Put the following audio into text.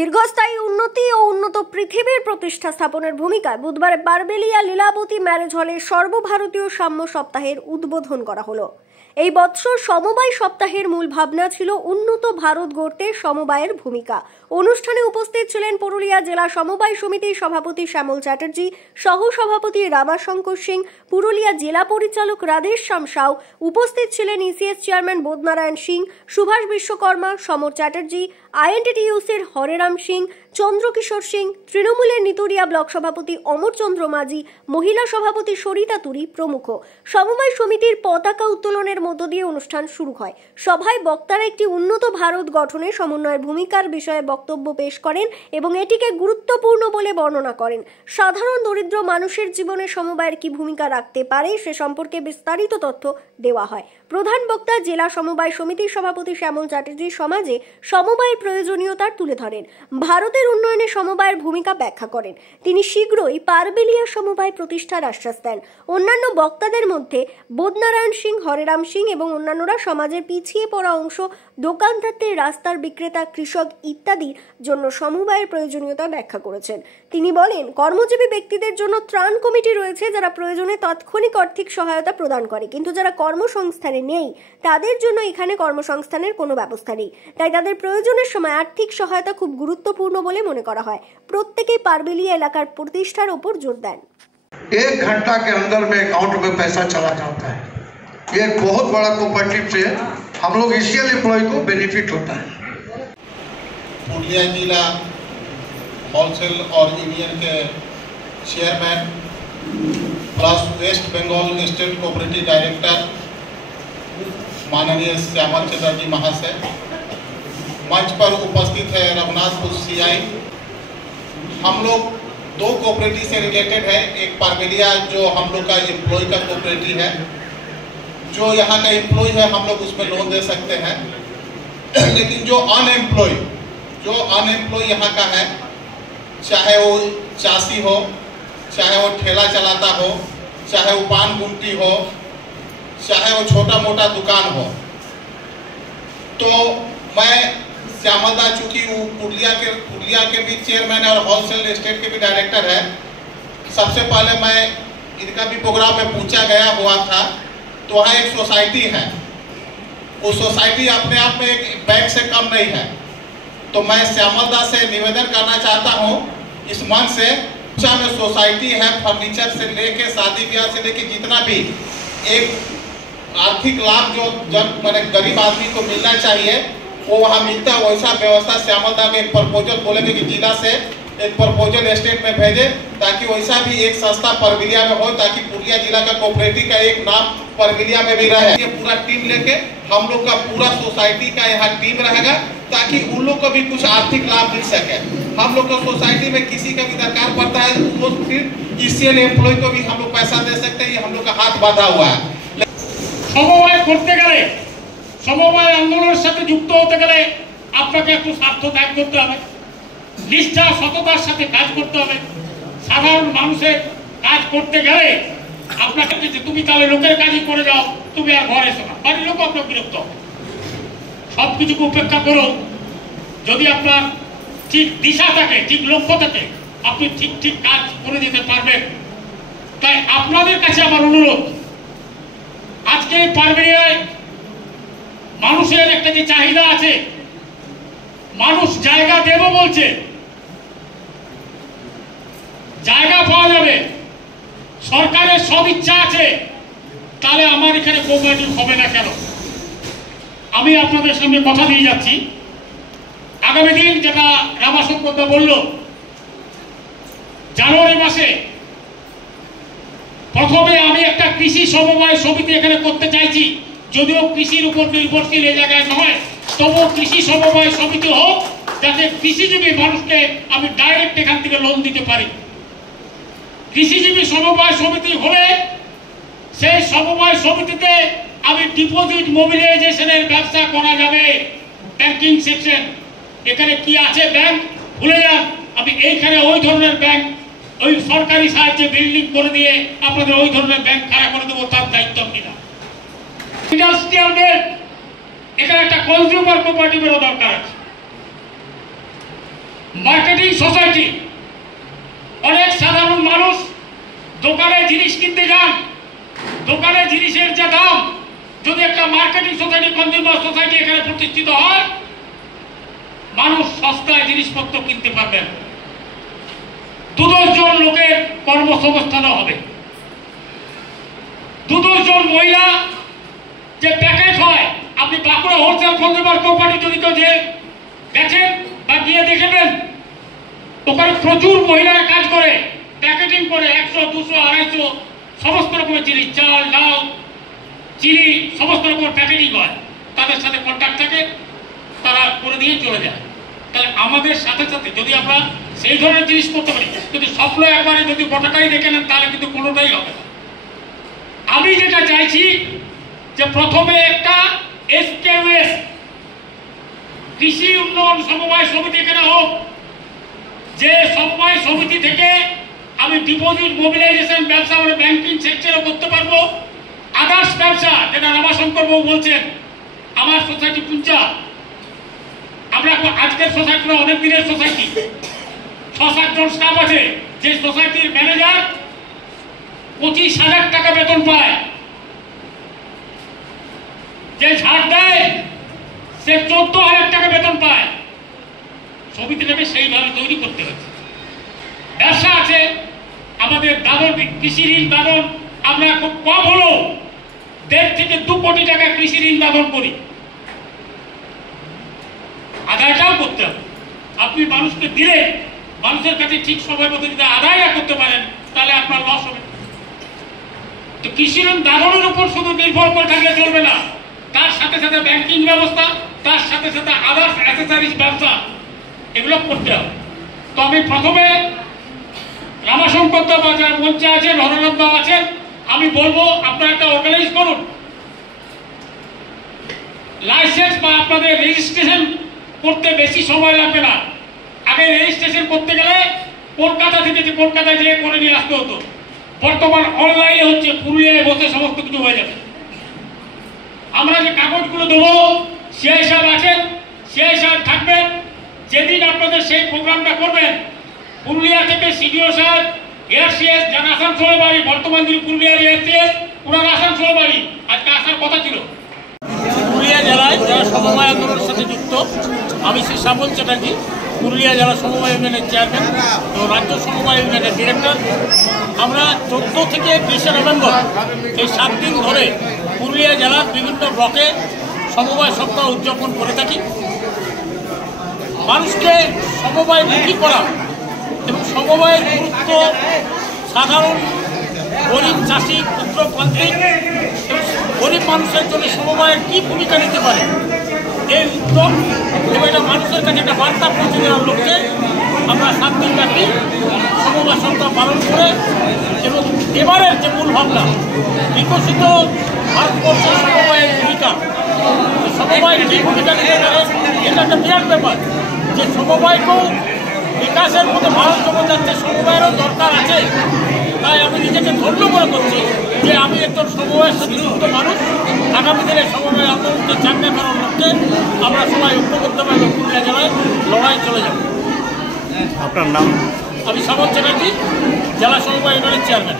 দীর্ঘস্থায়ী উন্নতি ও উন্নত পৃথিবীর প্রতিষ্ঠা স্থাপনের ভূমিকায় বুধবার বারবেলিয়া লীলাবতী ম্যারেজ হলে সর্বভারতীয় সাম্য সপ্তাহের উদ্বোধন করা হলো। এই বছর সমবায় সপ্তাহের মূল ভাবনা ছিল উন্নত ভারত গড়তে সমবায়ের ভূমিকা। অনুষ্ঠানে উপস্থিত ছিলেন পুরুলিয়া জেলা সমবায় সমিতির সভাপতি শ্যামল চ্যাটার্জি, সহ সভাপতি রামাশঙ্কর সিং, পুরুলিয়া জেলা পরিচালক রাধেশ্যাম সাউ, উপস্থিত ছিলেন ইসিএস চেয়ারম্যান বোধনারায়ণ সিং, সুভাষ বিশ্বকর্মা, সমর চ্যাটার্জি, আইএনটিটিইউসির হরেরাম সিং, চন্দ্রকিশোর সিং, তৃণমূলের নিতুরিয়া ব্লক সভাপতি অমরচন্দ্র মাঝি, মহিলা সভাপতি সরিতা তুরি প্রমুখ। সমবায় সমিতির পতাকা উত্তোলনের মধ্য দিয়ে অনুষ্ঠান শুরু হয়। সভায় বক্তারা একটি উন্নত ভারত গঠনে সমন্বয়ের ভূমিকার বিষয়ে বক্তব্য পেশ করেন এবং এটিকে গুরুত্বপূর্ণ বলে বর্ণনা করেন। সাধারণ দরিদ্র মানুষের জীবনে সমবায়ের কি ভূমিকা রাখতে পারে সে সম্পর্কে বিস্তারিত তথ্য দেওয়া হয়। প্রধান বক্তা জেলা সমবায় সমিতির সভাপতি শ্যামল চ্যাটার্জি সমাজে সমবায়ের প্রয়োজনীয়তা তুলে ধরেন, ভারতের উন্নয়নে সমবায়ের ভূমিকা ব্যাখ্যা করেন। তিনি শীঘ্রই পারবেলিয়া সমবায় প্রতিষ্ঠার আশ্বাস দেন। অন্যান্য বক্তাদের মধ্যে বোধনারায়ণ সিং, হরেরাম সিং এবং অন্যান্যরা সমাজের পিছিয়ে পড়া অংশ, দোকানদারদের, রাস্তার বিক্রেতা, কৃষক ইত্যাদির জন্য সমবায়ের প্রয়োজনীয়তা ব্যাখ্যা করেছেন। তিনি বলেন, কর্মজীবী ব্যক্তিদের জন্য ত্রাণ কমিটি রয়েছে যারা প্রয়োজনে তাৎক্ষণিক আর্থিক সহায়তা প্রদান করে, কিন্তু যারা কর্মসংস্থানে নেই তাদের জন্য এখানে কর্মসংস্থানের কোনো ব্যবস্থা নেই। তাই তাদের প্রয়োজনের সময় আর্থিক সহায়তা খুব গুরুত্বপূর্ণ বলে মনে করা হয়। প্রত্যেকেই পারবেলিয়া এলাকার প্রতিষ্ঠার উপর জোর দেন। 1 घंटा के अंदर में अकाउंट में पैसा चला जाता है। ये एक बहुत बड़ा कोऑपरेटिव से हम लोग इनिशियल एम्प्लॉय को बेनिफिट होता है। पुरुलिया जिला होलसेल और यूनियन के chairman plus West Bengal state cooperative director माननीय श्यामल चटर्जी महाशय, मंच पर उपस्थित है रघुनाथपुर सीआई। हम लोग 2 कोऑपरेटिव से रिलेटेड है। एक पारबेलिया जो हम लोग का एम्प्लॉय का कोऑपरेटिव है, जो यहाँ का एम्प्लॉय है हम लोग उसमें लोन दे सकते हैं, लेकिन जो अनएम्प्लॉय यहाँ का है, चाहे वो चासी हो, चाहे वो ठेला चलाता हो, चाहे वो पान गुमटी हो, चाहे वो छोटा मोटा दुकान हो, तो मैं श्यामलदा चूंकि वो पुरुलिया के भी चेयरमैन है और होलसेल स्टेट के भी डायरेक्टर है, सबसे पहले मैं इनका भी प्रोग्राम में पूछा गया हुआ था। तो वहाँ एक सोसाइटी है, वो सोसाइटी अपने आप में एक बैंक से कम नहीं है। तो मैं श्यामलदा से निवेदन करना चाहता हूँ इस मंच से, में सोसाइटी है, फर्नीचर से लेके शादी ब्याह से लेके जितना भी एक आर्थिक लाभ जो मैंने गरीब आदमी को मिलना चाहिए वो वहाँ मिलता है, वैसा व्यवस्था श्यामलदा में एक प्रपोजल बोलेंगे कि जिला से एक प्रपोजल स्टेट में भेजे, ताकि वैसा भी एक संस्था परबिलिया में हो, ताकि पुरुलिया जिला का कोऑपरेटिव का एक नाम परबिलिया में भी रहे। ये पूरा टीम लेके हम लोग का पूरा सोसाइटी का यहाँ टीम रहेगा, ताकि उन लोग को भी कुछ आर्थिक लाभ मिल सके। हम लोग को सोसाइटी में किसी का भी दरकार पड़ता है तो फिर इसीएल एम्प्लॉय को भी हम लोग पैसा दे सकते हैं, ये हम लोग का हाथ बांधा हुआ है। সমবায় করতে গেলে, সমবায় আন্দোলনের সাথে যুক্ত হতে গেলে আপনাকে একটু স্বার্থ ত্যাগ করতে হবে, নিষ্ঠা সততার সাথে কাজ করতে হবে। সাধারণ মানুষের কাজ করতে গেলে আপনাকে যে তুমি তাহলে লোকের কাজই করে যাও, তুমি আর ঘরে এসো না, বাড়ির লোক আপনার বিরক্ত হবে। সবকিছুকে উপেক্ষা করো, যদি আপনার ঠিক দিশা থাকে, ঠিক লক্ষ্য থাকে, আপনি ঠিক কাজ করে যেতে পারবেন। তাই আপনাদের কাছে আমার অনুরোধ, আজকে পারবেলিয়ায় মানুষের একটা যে চাহিদা আছে, মানুষ জায়গা দেব বলছে, জায়গা পাওয়া যাবে, সরকারের সব ইচ্ছা আছে, তাহলে আমার এখানে কোঅপারেটিভ হবে না কেন? আমি আপনাদের সামনে কথা দিয়ে যাচ্ছি, আগামী দিন যেটা রামাশঙ্কর বলল, জানুয়ারি মাসে প্রথমে আমি একটা কৃষি সমবায় সমিতি এখানে করতে চাইছি, যদিও কৃষির উপর নির্ভরশীল এই জায়গায় নয়, তবুও কৃষি সমবায় সমিতি হোক, যাতে কৃষিজীবী মানুষকে আমি ডাইরেক্ট এখান থেকে লোন দিতে পারি। কৃষিজীবী সমবায় সমিতি হলে সেই সমবায় সমিতিতে আমি ডিপোজিট মোবিলাইজেশনের ব্যবসা করা যাবে। ব্যাংকিং সেকশন এখানে কি আছে, ব্যাংক ভুলে যান, আমি এইখানে ওই ধরনের ব্যাংক, ওই সরকারি সাহায্যে বিল্ডিং করে দিয়ে আপনাদের ওই ধরনের ব্যাংক খাড়া করে দেবো, তার দায়িত্ব কিনা। ইন্ডাস্ট্রিয়ালদের, এখানে একটা কনজিউমার কোঅপারেটিভেরও দরকার আছে। মার্কেটিং সোসাইটি, অনেক সাধারণ মানুষ দোকানে জিনিস কিনতে যান, দোকানে জিনিসের যে দাম, যদি একটা মার্কেটিং সোসাইটি, কনজিউমার সোসাইটি এখানে প্রতিষ্ঠিত হয়, মানুষ সস্তায় জিনিসপত্র কিনতে পারবেন। 2-10 জন লোকের কর্মসংস্থানও হবে। 2-10 জন মহিলা যে প্যাকেট হয়, আপনি বাঁকুড়া হোলসেল কনজিউমার কোম্পানি যদি কেউ যে দেখেন বা গিয়ে দেখবেন, ওখানে প্রচুর মহিলারা কাজ করে, প্যাকেটিং করে 100, 200, 250 সমস্ত রকমের জিনিস, চাল, ডাল, চিনি, সমস্ত রকমের প্যাকেটিং হয়। তাদের সাথে কন্ট্যাক্ট থাকে, তারা করে দিয়ে চলে যায়। তাহলে আমাদের সাথে সাথে যদি আমরা সেই ধরনের জিনিস করতে পারি, কিন্তু স্বপ্ন একবারে যদি গোটাটাই দেখে নেন তাহলে কিন্তু কোনোটাই হবে না। আমি যেটা চাইছি যে প্রথমে একটা SKUS কৃষি উন্নয়ন সমবায় সমিতি এখানে হোক, যে সমবায় সমিতি থেকে আমি ডিপোজিট মোবিলাইজেশন ব্যবসা, মানে ব্যাংকিং সেক্টরও করতে পারবো। আদার্স ব্যবসা যেটা রামাশঙ্কর বাবু বলছেন, আমার সোসাইটি পুঞ্চা, আমরা আজকের সোসাইটিটা অনেক দিনের সোসাইটি, 6-7 জন স্টাফ আছে। যে সোসাইটির ম্যানেজার 25,000 টাকা বেতন পায়, যে ঝাড় দেয় সে 14,000 টাকা বেতন পায়। সমিতিটাকে সেইভাবে তৈরি করতে হচ্ছে। ব্যবসা আছে আমাদের, দাদন কৃষি ঋণ দাদন আমরা খুব কম হলো 1.5 থেকে 2 কোটি টাকা কৃষি ঋণ দাদন করি, আদায়টাও করতে হবে। আপনি মানুষকে দিলে মানুষের কাছে ঠিক সময় মতো যদি আদায় না করতে পারেন তাহলে আপনার লস হবে। তো কৃষি ঋণ দাদনের উপর শুধু নির্ভর করে থাকলে চলবে না, তার সাথে সাথে ব্যাংকিং ব্যবস্থা, তার সাথে সাথে আদার্স অ্যাসেসরিজ ব্যবসা, এগুলো করতে হবে। তো আমি প্রথমে রামাশঙ্কর দা বা যারা মঞ্চে আছেন, হরনাথ দা আছেন, আমি বলবো আপনারা একটা অর্গানাইজ করুন। লাইসেন্স বা আপনাদের রেজিস্ট্রেশন করতে বেশি সময় লাগবে না। আগে রেজিস্ট্রেশন করতে গেলে কলকাতা থেকে কলকাতায় যেয়ে করে নিয়ে আসতে হতো, বর্তমান অনলাইনে হচ্ছে, পুরুলিয়ায় বসে সমস্ত কিছু হয়ে যাবে। আমরা যে কাগজগুলো দেবো, সিআই সাহেব আছেন, সিআই সাহেব থাকবেন। যেদিন আপনাদের সেই প্রোগ্রামটা করবেন, পুরুলিয়া থেকে সিডিও সাহেব, এয়ারসিএস যারা আসানসোলে বাড়ি, বর্তমান যিনি পুরুলিয়ার এয়ারসিএস, ওনার আসানসোলে বাড়ি, আজকে আসার কথা ছিল। পুরুলিয়া জেলায় যারা সমবায় আন্দোলনের সাথে যুক্ত, আমি শ্রী শ্যামল চ্যাটার্জি, পুরুলিয়া জেলা সমবায় ইউনিয়নের চেয়ারম্যান ও রাজ্য সমবায় ইউনিয়নের ডিরেক্টর। আমরা 14 থেকে 20 নভেম্বর এই 7 দিন ধরে পুরুলিয়া জেলার বিভিন্ন ব্লকে সমবায় সপ্তাহ উদযাপন করে থাকি। মানুষকে সমবায়মুখী করা এবং সমবায়ের গুরুত্ব, সাধারণ গরিব চাষি, ক্ষুদ্র প্রান্তিক এবং গরিব মানুষের জন্য সমবায়ের কী ভূমিকা নিতে পারে, এই উদ্যোগ এবং এটা মানুষের কাছে একটা বার্তা পৌঁছে দেওয়ার লক্ষ্যে আমরা 7 দিন ব্যাপী সমবায় সপ্তাহ পালন করে, এবং এবারের যে মূল ভাবনা, বিকশিত ভারতবর্ষের সমবায়ের ভূমিকা, সমবায়ের কী ভূমিকা নিতে পারে, এটা একটা বিরাট ব্যাপার। যে সমবায়কেও বিকাশের মতো ভারত যখন যাচ্ছে, সমবায়েরও দরকার আছে। তাই আমি নিজেকে ধন্য মনে করছি যে আমি একজন সমবায়ের সাথে যুক্ত মানুষ। আগামী দিনে সমবায় আন্দোলনকে চাঙ্গা করার লক্ষ্যে আমরা সবাই ঐক্যবদ্ধভাবে পুরুলিয়া জেলায় লড়াই চলে যাব। আপনার নাম? আমি শ্যামল চ্যাটার্জি, জেলা সমবায় ইউনিয়নের চেয়ারম্যান।